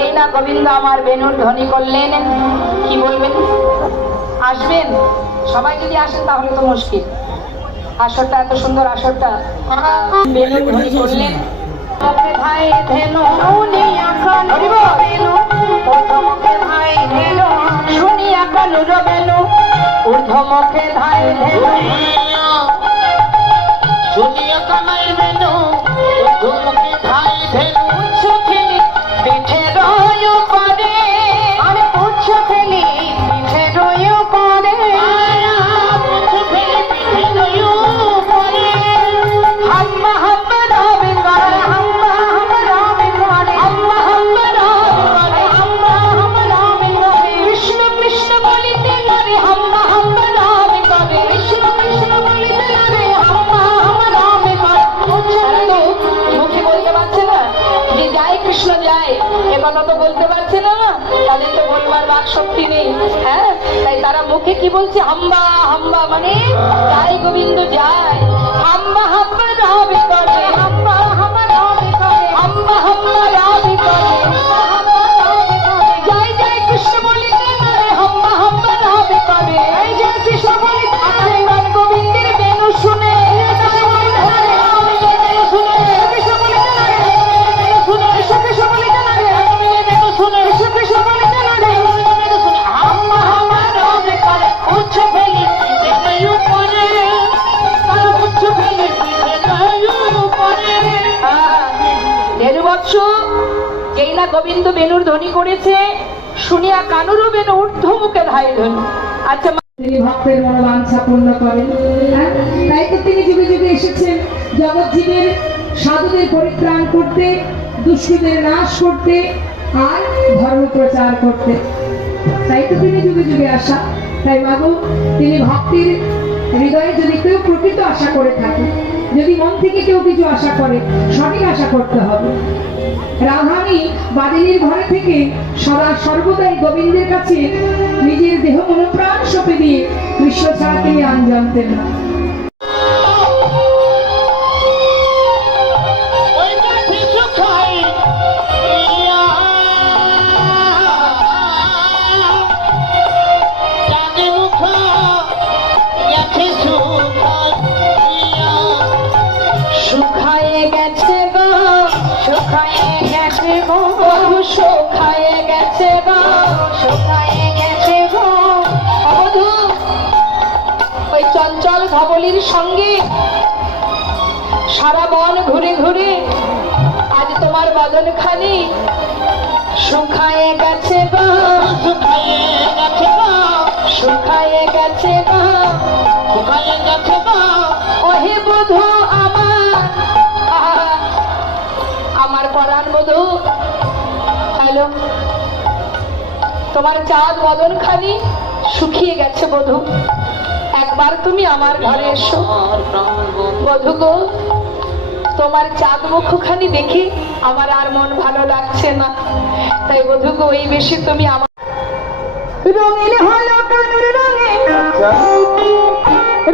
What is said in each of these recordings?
যেই না গোবিন্দ আমার বেনুর ধ্বনি করলেন, কি বলবেন? আসবেন সবাই, যদি আসেন তাহলে তো মুশকিল। আসরটা এত সুন্দর, আসরটা বেনুর ধ্বনি করলেন। ভাই ধেনু শুনিয়া কানুর বেনু, ঊর্ধ্বমুখে ভাই ধেনু শুনিয়া কানুর বেনু, ঊর্ধ্বমুখে ভাই ধেনু শুনিয়া কানাই বেনু, ঊর্ধ্বমুখে ভাই ধেনু উচ্চ ফেলি পিঠে রয় করে, আরে উচ্চ ফেলি পিঠে রয় করে, উচ্চ ফেলি পিঠে রয় করে, হাম্মা হাম্মা রবে করে, হাম্মা হাম্মা রবে করে, হাম্মা হাম্মা রবে করে, হাম্মা হাম্মা রবে করে, কৃষ্ণ কৃষ্ণ বলিতে নারে হাম্মা হাম্মা রবে করে, কৃষ্ণ কৃষ্ণ বলিতে নারে হাম্মা হাম্মা রবে করে। তারা তো মুখে বলতে পারছে না যে জয় কৃষ্ণ জয়, এ কথা তো বলতে পারছে না, তাদের তো বলবার বাক শক্তি নেই। হ্যাঁ, তাই তারা মুখে কি বলছে? হাম্বা হাম্বা, মানে জয় গোবিন্দ জয়, হাম্বা হাম্বা রবে করে, হাম্বা হাম্বা রবে করে, হাম্বা হাম্বা রবে করে, জয় জয় কৃষ্ণ বলিতে নারে হাম্বা হাম্বা রবে করে, জয় জয় কৃষ্ণ বলিতে নারে গান গোবিন্দের বেনু শুনে, যেই না গোবিন্দ বেনুর ধ্বনি করেছে, শুনিয়া কানুরও বেনু ঊর্ধ্বমুখে ধাই ধ্বনি। আচ্ছা, তিনি ভক্তের মনোবাঞ্ছা পূর্ণ করেন। তাই তো তিনি যুগে যুগে এসেছেন জগৎজীবের সাধুদের পরিত্রাণ করতে, দুষ্কৃতের নাশ করতে, আর ধর্ম প্রচার করতে। তাই তো তিনি যুগে যুগে আসা। তাই মাগো, তিনি ভক্তির হৃদয়ে যদি কেউ প্রকৃত আশা করে থাকে, যদি মন থেকে কেউ কিছু আশা করে, সঠিক আশা করতে হবে। রাধানী বাদিনীর ঘরে থেকে সদা সর্বদাই গোবিন্দের কাছে নিজের দেহ মনোপ্রাণ সঁপে দিয়ে কৃষ্ণ ছাড়া তিনি আন জানতেন না। শুকায়ে গেছে গো, শুকায়ে গেছে গো, শুকায়ে গেছে গো, শুকায়ে গেছে গো অবধূ। ওই চঞ্চল ধবলির সঙ্গে সারা বন ঘুরে ঘুরে আজ তোমার বদন খানি শুকায়ে গেছে গো, শুকায়ে গেছে গো, শুকায়ে গেছে গো, শুকায়ে গেছে গো। ওহে বধূ আমার পরাণ বধূ, হ্যালো, তোমার চাঁদ বদন খানি শুকিয়ে গেছে বধূ, একবার তুমি আমার ঘরে এসো। বধূ গো, তোমার চাঁদ মুখখানি দেখি আমার আর মন ভালো লাগছে না, তাই বধূ গো এই বেশি তুমি আমার রঙিন হলো কানুর রঙে,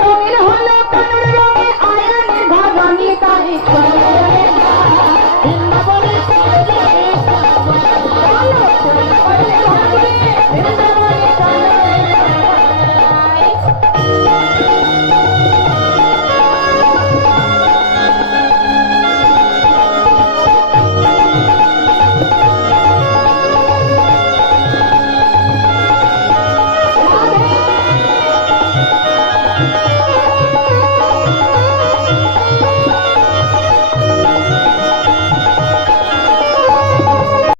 রঙিন হলো কানুর রঙে, আয়নের ঘাগনি তাই